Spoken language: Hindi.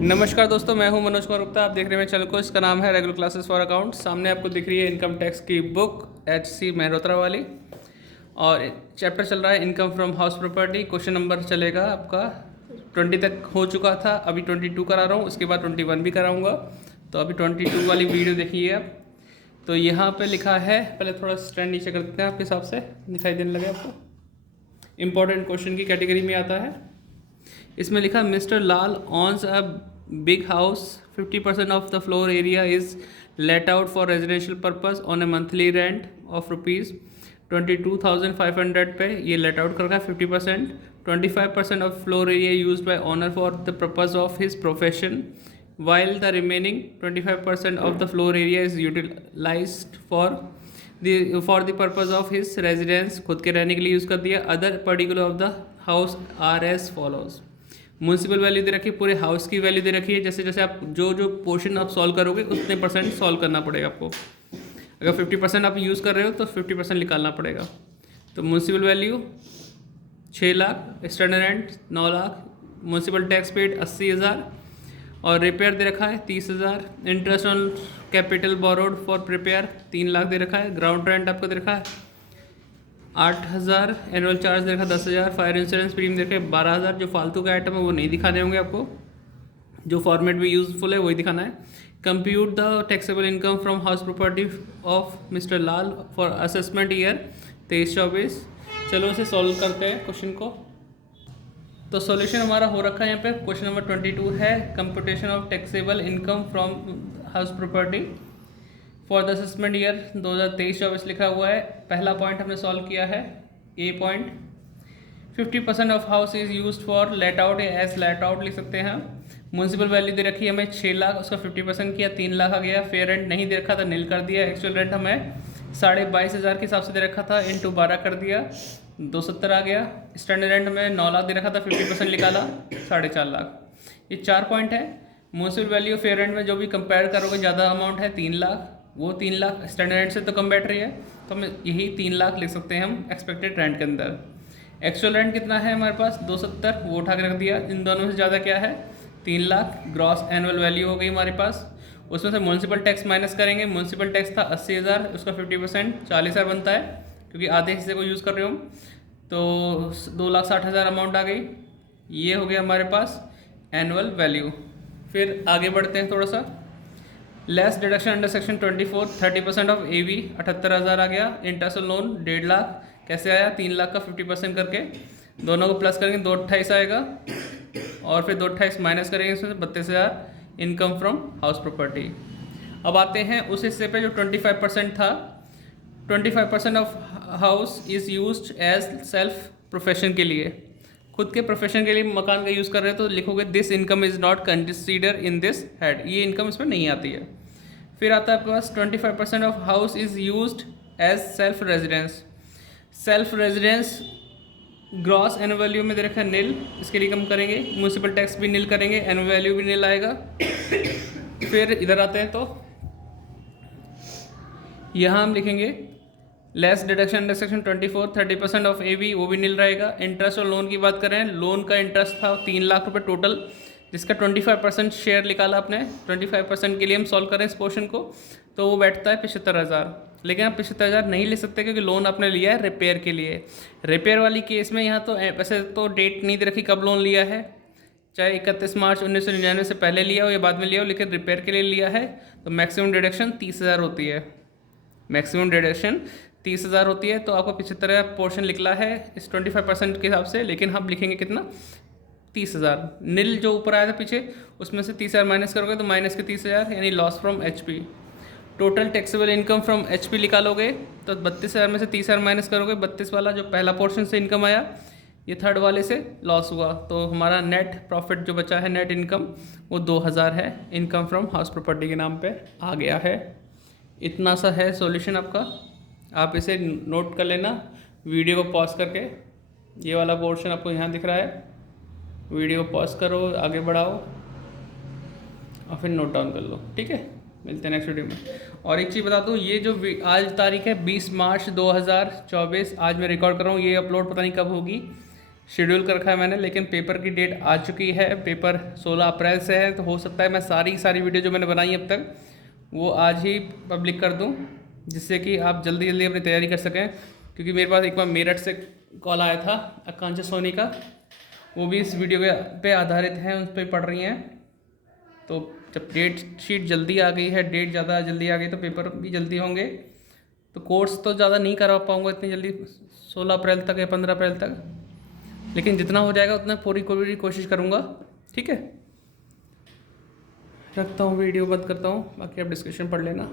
नमस्कार दोस्तों, मैं हूं मनोज कुमार गुप्ता। आप देख रहे हैं मेरे चैनल को। इसका नाम है रेगुलर क्लासेस फॉर अकाउंट। सामने आपको दिख रही है इनकम टैक्स की बुक HC मेहरोत्रा वाली, और चैप्टर चल रहा है income from house property. Question number चलेगा आपका 20 तक हो चुका था, अभी 22 करा रहा हूँ, उसके बाद 21 भी कराऊँगा। तो अभी 22 वाली वीडियो देखिए आप। तो यहाँ पर लिखा है, पहले थोड़ा स्टैंड नीचे कर देते हैं आपके हिसाब से, दिखाई देने लगे आपको। इम्पॉर्टेंट क्वेश्चन की कैटेगरी में आता है। इसमें लिखा mister Lal owns a big house, 50% of the floor area is let out for residential purpose on a monthly rent of ₹22,500 पे ये लेट आउट कर रखा है 50%। 25% of floor area use by honour for the purpose of his profession, while the remaining 25% of the floor area is utilized for the purpose of his residence, खुद के रहने के लिए यूज़ कर दिया। Other particular of the house are as follows. Municipal value दे रखी है, पूरे हाउस की वैल्यू दे रखी है। जैसे जैसे आप जो पोर्शन आप सॉल्व करोगे उतने % सॉल्व करना पड़ेगा आपको। अगर 50% आप यूज़ कर रहे हो तो 50% निकालना पड़ेगा। तो municipal value 6 lakh, standard rent 9 lakh, municipal tax paid 80,000, और रिपेयर दे रखा है 30,000। Interest on capital borrowed for prepare 3 lakh दे रखा है। ग्राउंड रेंट आपको दे रखा है 8,000। एनुअल चार्ज दे रखा है 10,000। फायर इंश्योरेंस प्रीमियम दे रखा है 12,000। जो फालतू का आइटम है वो नहीं दिखाने होंगे आपको, जो फॉर्मेट भी यूजफुल है वही दिखाना है। Compute the taxable income from house property of mister Lal for assessment year 23-24। चलो इसे सॉल्व करते हैं क्वेश्चन को। तो सॉल्यूशन हमारा हो रखा है यहाँ पे। क्वेश्चन नंबर 22 है computation of taxable income from house property for the assessment year 2023-24 लिखा हुआ है। पहला पॉइंट हमने सॉल्व किया है। A point 50% of house is used for let out, as let out लिख सकते हैं। म्यूनसिपल वैल्यू दे रखी है हमें 6 लाख, उसका 50% किया 3 लाख आ गया। फेयर रेंट नहीं दे रखा था, नील कर दिया। एक्चुअल रेंट हमें 22,500 के हिसाब से दे रखा था, इंटू 12 कर दिया, 270 आ गया। स्टैंडर्ड रेंट में 9 लाख दे रखा था, 50% निकाला 4.5 लाख। ये 4 पॉइंट है। म्यूनसिपल वैल्यू फेयर रेंट में जो भी कंपेयर करोगे ज़्यादा अमाउंट है 3 लाख, वो 3 लाख स्टैंडर्ड रेंट से तो कम बैठ रही है, तो हम यही 3 लाख लिख सकते हैं हम एक्सपेक्टेड रेंट के अंदर। एक्चुअल रेंट कितना है हमारे पास 270, वो उठा के रख दिया। इन दोनों से ज़्यादा क्या है 3 लाख। ग्रॉस एनुअल वैल्यू हो गई हमारे पास। उसमें से म्यूनसिपल टैक्स माइनस करेंगे। म्यूनसिपल टैक्स था 80,000, उसका 50% 40,000 बनता है, क्योंकि आधे हिस्से को यूज़ कर रहे हो। तो 2,60,000 अमाउंट आ गई। ये हो गया हमारे पास एनुअल वैल्यू। फिर आगे बढ़ते हैं थोड़ा सा। Less deduction under section 24, 30% of AV 78,000 आ गया। इंटरेस्ट लोन 1.5 लाख कैसे आया, 3 लाख का 50% करके दोनों को प्लस करेंगे 228 आएगा, और फिर 228 माइनस करेंगे इसमें 32,000 इनकम फ्रॉम हाउस प्रॉपर्टी। अब आते हैं उस हिस्से पे जो 25% था। 25% of house is used as self profession के लिए, खुद के प्रोफेशन के लिए मकान का यूज़ कर रहे हैं, तो लिखोगे this income is not consider in this head, ये इनकम इसमें नहीं आती है। फिर आता है आपके पास 25% of house is used as self residence. Self residence gross annual value में दे रखा है नील, इसके लिए कम करेंगे। म्यूनसिपल टैक्स भी नील करेंगे, एनुअल वैल्यू भी नील आएगा। फिर इधर आते हैं तो यहाँ हम लिखेंगे less deduction under section 24, 30% of AV, वो भी नील रहेगा। इंटरेस्ट और लोन की बात करें, लोन का इंटरेस्ट था 3 लाख रुपए टोटल, जिसका 25% शेयर निकाला आपने। 25% के लिए हम सॉल्व करें इस पोर्शन को, तो वो बैठता है 75,000। लेकिन आप 75,000 नहीं ले सकते, क्योंकि लोन आपने लिया है रिपेयर के लिए। रिपेयर वाली केस में यहाँ तो वैसे तो डेट नहीं दे रखी कब लोन लिया है, चाहे 31 मार्च 1999 से पहले लिया हो या बाद में लिया हो, लेकिन रिपेयर के लिए लिया है तो मैक्सिमम डिडक्शन 30,000 होती है। मैक्सिमम डिडक्शन 30,000 होती है। तो आपको 75 पोर्शन निकला है इस 25% के हिसाब से, लेकिन हम लिखेंगे कितना 30,000। नील जो ऊपर आया था पीछे, उसमें से 30,000 माइनस करोगे तो माइनस के 30,000, यानी loss from HP। Total taxable income from HP निकालोगे तो 32,000 में से 30,000 माइनस करोगे। 32 वाला जो पहला पोर्शन से इनकम आया, ये थर्ड वाले से लॉस हुआ, तो हमारा नेट प्रॉफिट जो बचा है, नेट इनकम, वो 2,000 है। इनकम फ्रॉम हाउस प्रॉपर्टी के नाम पे आ गया है। इतना सा है सॉल्यूशन आपका, आप इसे नोट कर लेना वीडियो को पॉज करके। ये वाला पोर्शन आपको यहाँ दिख रहा है, वीडियो को पॉज करो, आगे बढ़ाओ और फिर नोट डाउन कर लो, ठीक है। मिलते हैं नेक्स्ट वीडियो में। और एक चीज़ बता दूँ, ये जो आज तारीख है 20 मार्च 2024, आज मैं रिकॉर्ड कर रहा हूँ, ये अपलोड पता नहीं कब होगी, शेड्यूल कर रखा है मैंने, लेकिन पेपर की डेट आ चुकी है। पेपर 16 अप्रैल से है, तो हो सकता है मैं सारी वीडियो जो मैंने बनाई अब तक वो आज ही पब्लिक कर दूं, जिससे कि आप जल्दी जल्दी अपनी तैयारी कर सकें। क्योंकि मेरे पास एक बार मेरठ से कॉल आया था आकांक्षा सोनी का, वो भी इस वीडियो पे आधारित हैं, उस पर पढ़ रही हैं। तो जब डेट शीट जल्दी आ गई है, डेट ज़्यादा जल्दी आ गई, तो पेपर भी जल्दी होंगे। तो कोर्स तो ज़्यादा नहीं करवा पाऊँगा इतनी जल्दी 16 अप्रैल तक या 15 अप्रैल तक, लेकिन जितना हो जाएगा उतना पूरी कोशिश करूँगा। ठीक है, रखता हूँ, वीडियो बंद करता हूँ, बाकी आप डिस्कशन पढ़ लेना।